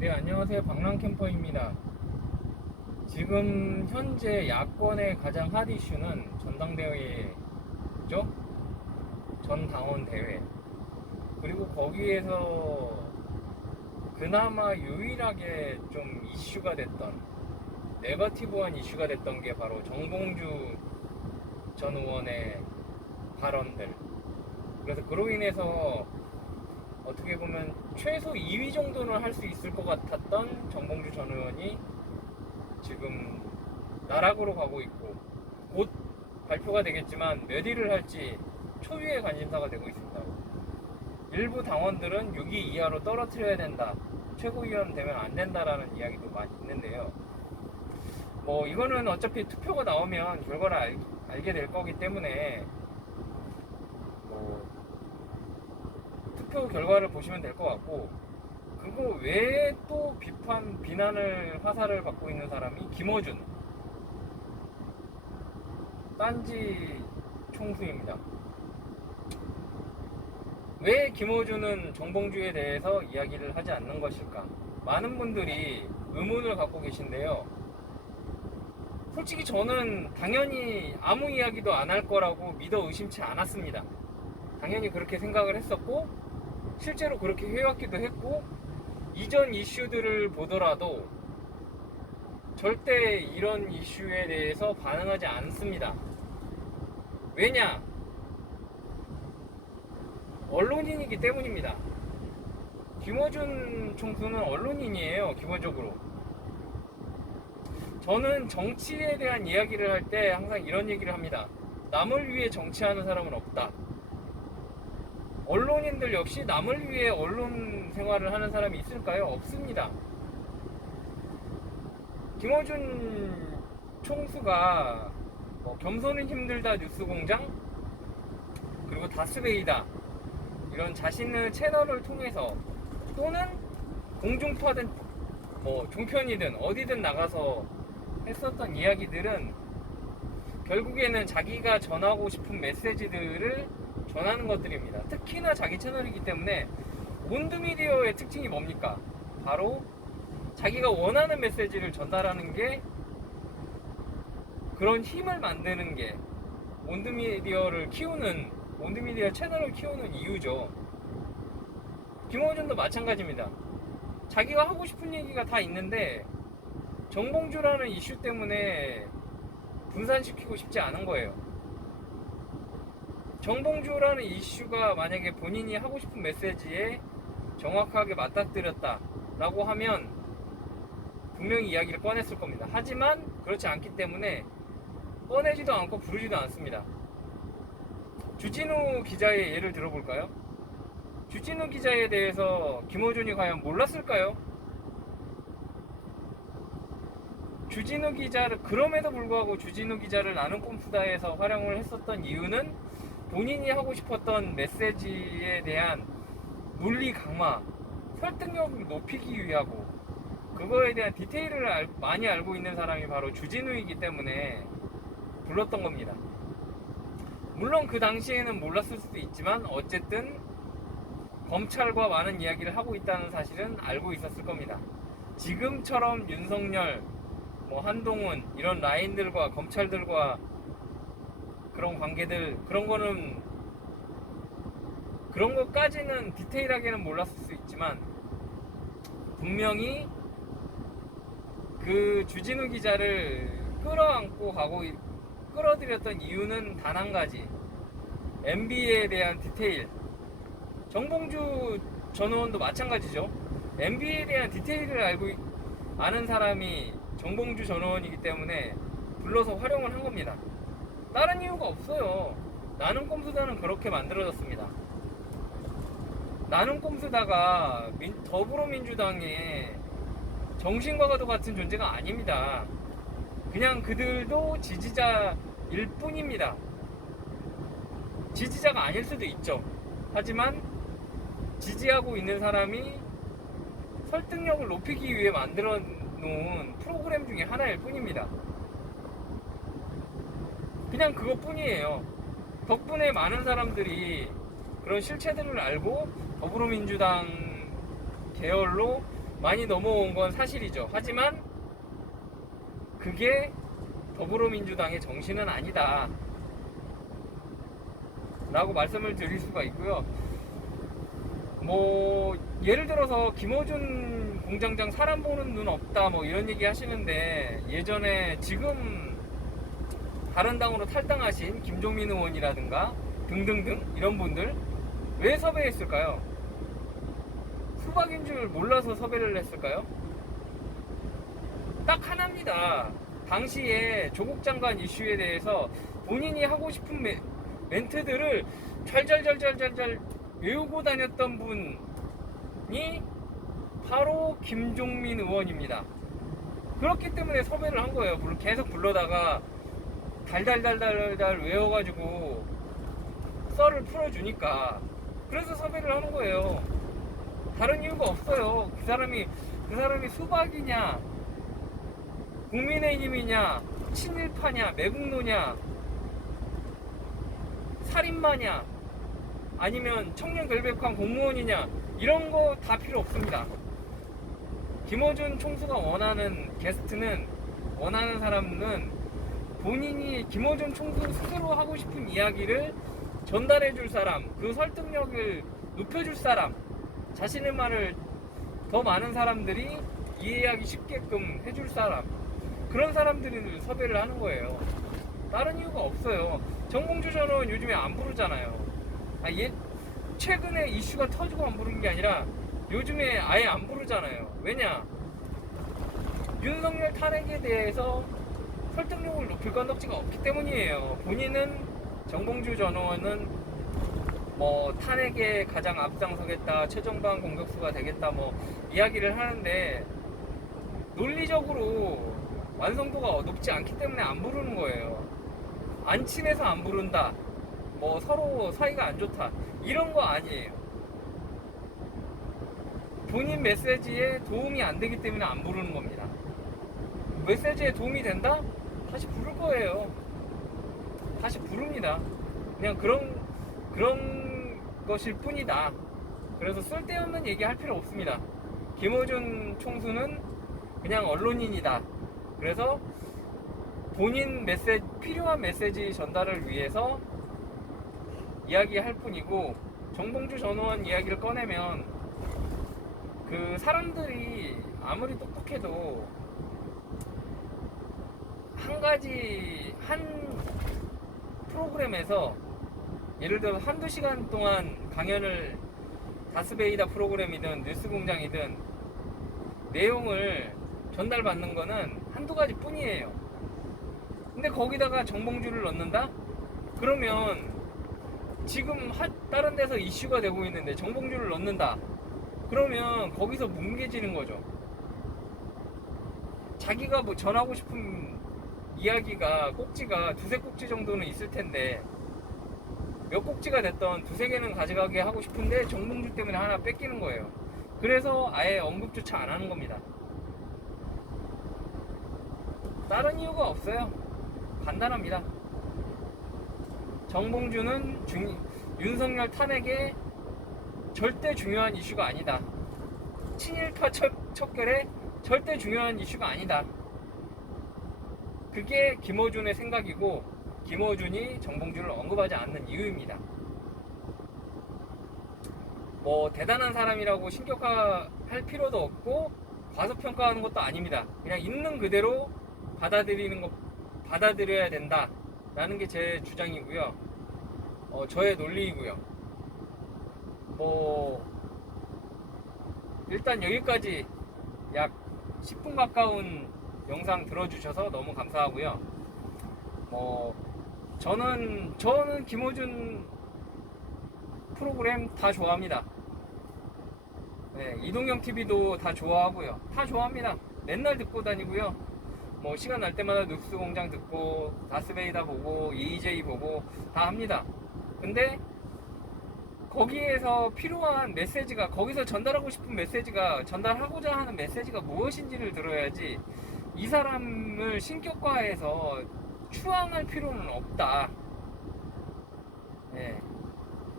네, 안녕하세요. 박랑캠퍼입니다. 지금 현재 야권의 가장 핫 이슈는 전당대회죠. 전 당원 대회. 그리고 거기에서 그나마 유일하게 좀 이슈가 됐던, 네거티브한 이슈가 됐던 게 바로 정봉주 전 의원의 발언들. 그래서 그로 인해서 어떻게 보면 최소 2위 정도는 할 수 있을 것 같았던 정봉주 전 의원이 지금 나락으로 가고 있고, 곧 발표가 되겠지만 몇 위를 할지 초유의 관심사가 되고 있습니다. 일부 당원들은 6위 이하로 떨어뜨려야 된다, 최고위원 되면 안 된다라는 이야기도 많이 있는데요. 뭐 이거는 어차피 투표가 나오면 결과를 알게 될 거기 때문에 뭐 투표 결과를 보시면 될 것 같고, 그거 외에 또 비난을 화살을 받고 있는 사람이 김어준 딴지 총수입니다. 왜 김어준은 정봉주에 대해서 이야기를 하지 않는 것일까? 많은 분들이 의문을 갖고 계신데요. 솔직히 저는 당연히 아무 이야기도 안 할 거라고 믿어 의심치 않았습니다. 당연히 그렇게 생각을 했었고, 실제로 그렇게 해왔기도 했고, 이전 이슈들을 보더라도 절대 이런 이슈에 대해서 반응하지 않습니다. 왜냐? 언론인이기 때문입니다. 김어준 총수는 언론인이에요, 기본적으로. 저는 정치에 대한 이야기를 할 때 항상 이런 얘기를 합니다. 남을 위해 정치하는 사람은 없다. 언론인들 역시 남을 위해 언론 생활을 하는 사람이 있을까요? 없습니다. 김어준 총수가 겸손은 힘들다 뉴스공장, 그리고 다스베이다, 이런 자신의 채널을 통해서, 또는 공중파든 종편이든 어디든 나가서 했었던 이야기들은 결국에는 자기가 전하고 싶은 메시지들을 전하는 것들입니다. 특히나 자기 채널이기 때문에. 온드미디어의 특징이 뭡니까? 바로 자기가 원하는 메시지를 전달하는 게, 그런 힘을 만드는 게 온드미디어 채널을 키우는 이유죠. 김어준도 마찬가지입니다. 자기가 하고 싶은 얘기가 다 있는데 정봉주라는 이슈 때문에 분산시키고 싶지 않은 거예요. 정봉주라는 이슈가 만약에 본인이 하고 싶은 메시지에 정확하게 맞닥뜨렸다 라고 하면 분명히 이야기를 꺼냈을 겁니다. 하지만 그렇지 않기 때문에 꺼내지도 않고 부르지도 않습니다. 주진우 기자의 예를 들어볼까요? 주진우 기자에 대해서 김어준이 과연 몰랐을까요? 주진우 기자를, 그럼에도 불구하고 주진우 기자를 나는 꼼수다에서 활용을 했었던 이유는 본인이 하고 싶었던 메시지에 대한 논리 강화, 설득력을 높이기 위하고, 그거에 대한 디테일을 많이 알고 있는 사람이 바로 주진우이기 때문에 불렀던 겁니다. 물론 그 당시에는 몰랐을 수도 있지만 어쨌든 검찰과 많은 이야기를 하고 있다는 사실은 알고 있었을 겁니다. 지금처럼 윤석열, 한동훈 이런 라인들과 검찰들과 그런 관계들, 그런 것까지는 디테일하게는 몰랐을 수 있지만 분명히 그 주진우 기자를 끌어들였던 이유는 단 한 가지, MB에 대한 디테일. 정봉주 전 의원도 마찬가지죠. MB에 대한 디테일을 아는 사람이 정봉주 전 의원이기 때문에 불러서 활용을 한 겁니다. 다른 이유가 없어요. 나는 꼼수다는 그렇게 만들어졌습니다. 나는 꼼수다가 더불어민주당의 정신과가도 같은 존재가 아닙니다. 그냥 그들도 지지자일 뿐입니다. 지지자가 아닐 수도 있죠. 하지만 지지하고 있는 사람이 설득력을 높이기 위해 만들어 놓은 프로그램 중에 하나일 뿐입니다. 그냥 그것뿐이에요. 덕분에 많은 사람들이 그런 실체들을 알고 더불어민주당 계열로 많이 넘어온 건 사실이죠. 하지만 그게 더불어민주당의 정신은 아니다 라고 말씀을 드릴 수가 있고요. 뭐 예를 들어서 김어준 공장장 사람 보는 눈 없다 뭐 이런 얘기 하시는데, 예전에 지금 다른 당으로 탈당하신 김종민 의원이라든가 등등등 이런 분들 왜 섭외했을까요? 수박인 줄 몰라서 섭외를 했을까요? 딱 하나입니다. 당시에 조국 장관 이슈에 대해서 본인이 하고 싶은 멘트들을 잘 외우고 다녔던 분이 바로 김종민 의원입니다. 그렇기 때문에 섭외를 한 거예요. 계속 불러다가 달달달달 외워가지고 썰을 풀어주니까. 그래서 섭외를 하는 거예요. 다른 이유가 없어요. 그 사람이 수박이냐, 국민의힘이냐, 친일파냐, 매국노냐, 살인마냐, 아니면 청년결백한 공무원이냐, 이런 거 다 필요 없습니다. 김어준 총수가 원하는 게스트는, 원하는 사람은 본인이 김어준 총수 스스로 하고 싶은 이야기를 전달해 줄 사람, 그 설득력을 높여줄 사람, 자신의 말을 더 많은 사람들이 이해하기 쉽게끔 해줄 사람, 그런 사람들을 섭외를 하는 거예요. 다른 이유가 없어요. 정봉주 전 의원 요즘에 안 부르잖아요. 최근에 이슈가 터지고 안 부르는 게 아니라 요즘에 아예 안 부르잖아요. 왜냐? 윤석열 탄핵에 대해서 설득력을 높일 건덕지가 없기 때문이에요. 본인은, 정봉주 전 의원은 뭐 탄핵에 가장 앞장서겠다, 최전방 공격수가 되겠다 뭐 이야기를 하는데, 논리적으로 완성도가 높지 않기 때문에 안 부르는 거예요. 안 친해서 안 부른다, 뭐 서로 사이가 안 좋다, 이런 거 아니에요. 본인 메시지에 도움이 안 되기 때문에 안 부르는 겁니다. 메시지에 도움이 된다? 다시 부를 거예요. 다시 부릅니다. 그냥 그런 것일 뿐이다. 그래서 쓸데없는 얘기 할 필요 없습니다. 김어준 총수는 그냥 언론인이다. 그래서 본인 필요한 메시지 전달을 위해서 이야기할 뿐이고, 정봉주 전 의원 이야기를 꺼내면 그 사람들이 아무리 똑똑해도 한 프로그램에서 예를 들어 한두 시간 동안 강연을, 다스베이다 프로그램이든 뉴스공장이든 내용을 전달받는 거는 한두 가지 뿐이에요. 근데 거기다가 정봉주를 넣는다? 그러면 지금 다른 데서 이슈가 되고 있는데 정봉주를 넣는다? 그러면 거기서 뭉개지는 거죠. 자기가 뭐 전하고 싶은 이야기가 꼭지가 두세 꼭지 정도는 있을 텐데, 몇 꼭지가 됐던 두세 개는 가져가게 하고 싶은데 정봉주 때문에 하나 뺏기는 거예요. 그래서 아예 언급조차 안 하는 겁니다. 다른 이유가 없어요. 간단합니다. 정봉주는 윤석열 탄핵에 절대 중요한 이슈가 아니다. 친일파 척결에 절대 중요한 이슈가 아니다. 그게 김어준의 생각이고, 김어준이 정봉주를 언급하지 않는 이유입니다. 뭐 대단한 사람이라고 신격화할 필요도 없고 과소평가하는 것도 아닙니다. 그냥 있는 그대로 받아들여야 된다 라는 게 제 주장이고요. 저의 논리이고요. 뭐 일단 여기까지 약 10분 가까운 영상 들어주셔서 너무 감사하고요. 뭐 저는 김어준 프로그램 다 좋아합니다. 네, 이동형 TV도 다 좋아하고요. 다 좋아합니다. 맨날 듣고 다니고요. 뭐 시간 날 때마다 뉴스공장 듣고 다스베이다 보고 EJ 보고 다 합니다. 근데 거기에서 필요한 메시지가, 거기서 전달하고 싶은 메시지가, 전달하고자 하는 메시지가 무엇인지를 들어야지 이 사람을 신격화해서 추앙할 필요는 없다. 네.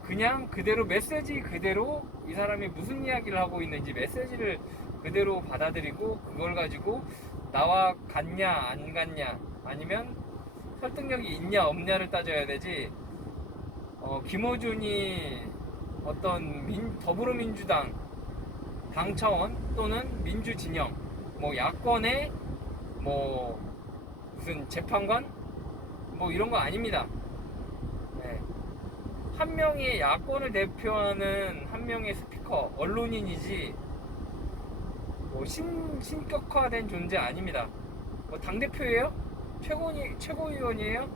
그냥 그대로 메시지 그대로 이 사람이 무슨 이야기를 하고 있는지 메시지를 그대로 받아들이고 그걸 가지고 나와 같냐 안 같냐 아니면 설득력이 있냐 없냐를 따져야 되지. 김어준이 어떤 더불어민주당 당 차원 또는 민주진영 뭐 야권의 뭐 무슨 재판관 뭐 이런 거 아닙니다. 네. 한 명의 야권을 대표하는 한 명의 스피커 언론인이지 뭐 신격화된 존재 아닙니다. 뭐 당대표예요? 최고위원이에요?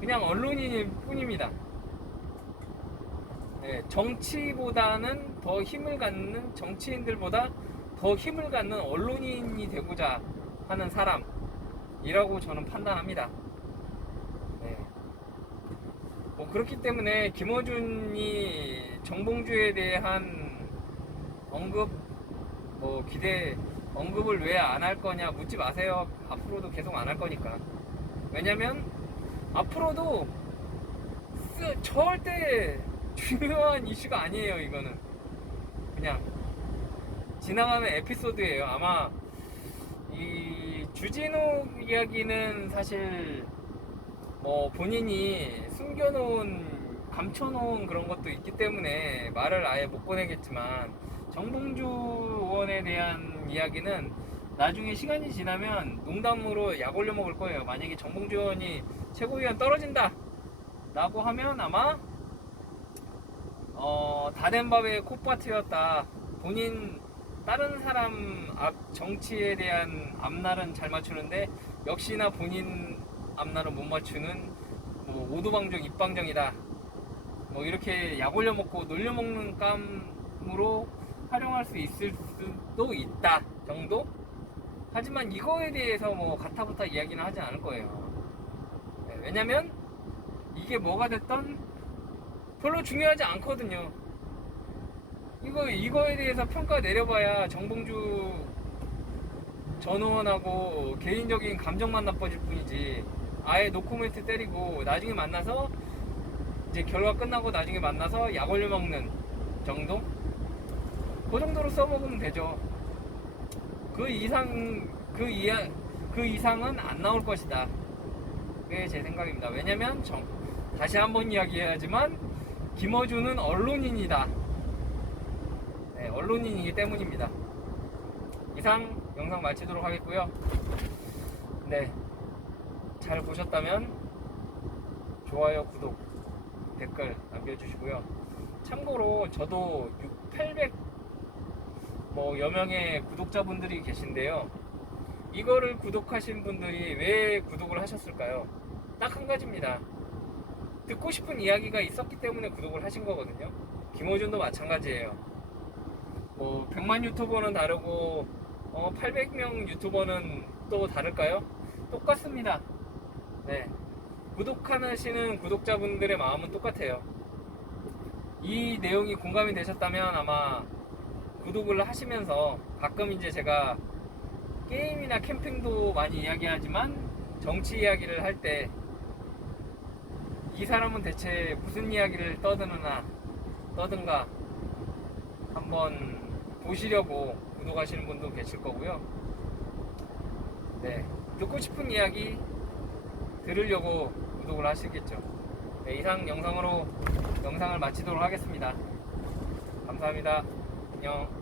그냥 언론인일 뿐입니다. 네, 정치보다는 더 힘을 갖는 정치인들보다 더 힘을 갖는 언론인이 되고자 하는 사람이라고 저는 판단합니다. 네. 뭐 그렇기 때문에 김어준이 정봉주에 대한 언급을 왜 안 할 거냐 묻지 마세요. 앞으로도 계속 안 할 거니까. 왜냐면 앞으로도 절대 중요한 이슈가 아니에요. 이거는 그냥 지나가는 에피소드예요. 아마 이 주진우 이야기는 사실 뭐 본인이 감춰놓은 그런 것도 있기 때문에 말을 아예 못 꺼내겠지만 정봉주 의원에 대한 이야기는 나중에 시간이 지나면 농담으로 약 올려 먹을 거예요. 만약에 정봉주 의원이 최고위원 떨어진다 라고 하면 아마 다 된 밥에 콧밭이었다. 본인 다른 사람 정치에 대한 앞날은 잘 맞추는데 역시나 본인 앞날은 못 맞추는 뭐 오두방정 입방정이다. 뭐 이렇게 약 올려 먹고 놀려 먹는 감으로 활용할 수 있을 수도 있다 정도? 하지만 이거에 대해서 뭐 가타부타 이야기는 하진 않을 거예요. 네, 왜냐면 이게 뭐가 됐던 별로 중요하지 않거든요. 이거에 대해서 평가 내려봐야 정봉주 전 의원하고 개인적인 감정만 나빠질 뿐이지 아예 노코멘트 때리고 나중에 만나서 이제 결과 끝나고 나중에 만나서 약 올려 먹는 정도? 그 정도로 써먹으면 되죠. 그 이상은 안 나올 것이다. 그게 제 생각입니다. 왜냐면 다시 한번 이야기해야지만 김어준은 언론인이다. 네, 언론인이기 때문입니다. 이상 영상 마치도록 하겠고요. 네, 잘 보셨다면 좋아요, 구독, 댓글 남겨주시고요. 참고로 저도 800 여 명의 구독자분들이 계신데요. 이거를 구독하신 분들이 왜 구독을 하셨을까요? 딱 한 가지입니다. 듣고 싶은 이야기가 있었기 때문에 구독을 하신 거거든요. 김어준도 마찬가지예요. 100만 유튜버는 다르고 800명 유튜버는 또 다를까요? 똑같습니다. 네, 구독하시는 구독자분들의 마음은 똑같아요. 이 내용이 공감이 되셨다면 아마 구독을 하시면서 가끔 이제 제가 게임이나 캠핑도 많이 이야기하지만 정치 이야기를 할 때 이 사람은 대체 무슨 이야기를 떠든가 한번 보시려고 구독하시는 분도 계실 거고요. 네, 듣고 싶은 이야기 들으려고 구독을 하시겠죠. 네, 이상 영상을 마치도록 하겠습니다. 감사합니다. 안녕.